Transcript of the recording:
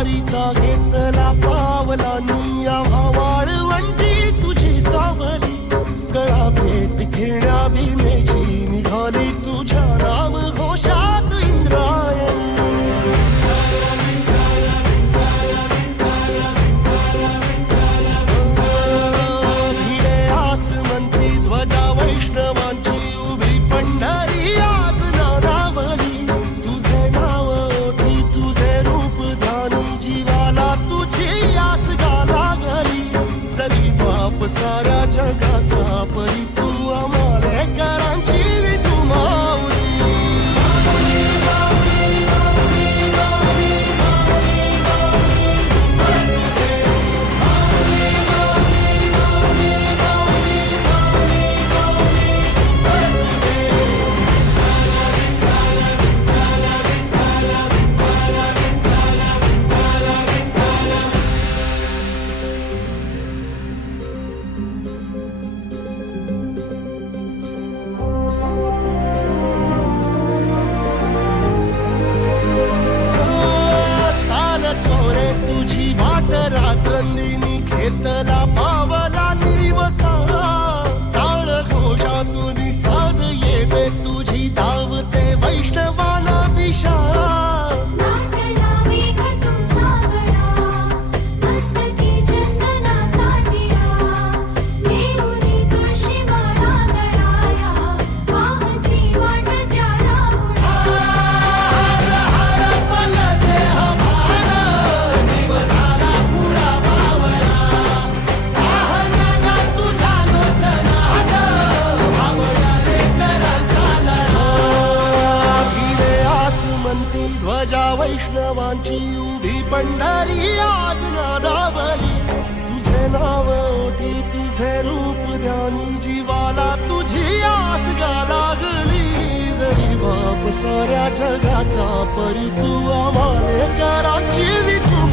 वारीचा घेतला पावलांनी आम्हा वाळवंटी तुझी सावली गळा भेट घेण्या भीमेची निघाली तुझ्या नाम घोषात इंद्रायणी भिडे आसमंती ध्वजा वैष्णवांची उभी पंढरी आज नादावली तुझे नाव ओठी तुझे रूप ध्यानी जीवाला तुझी आस गाला गली जरी बाप साऱ्या जगाचा परी तू आमालेकरांची विठू माऊली रात्रंदिनी घेतला पावला निवसा टाळ घोषातून साध येते तुझी धावते वैष्णवाला दिशा ध्वजा वैष्णवांची उभी पंढरी आज नादावली तुझे नाव ओठी तुझे रूप ध्यानी जीवाला तुझी आस गा लागली जरी बाप साऱ्या जगाचा परी तू आम्हालेकरांची विठू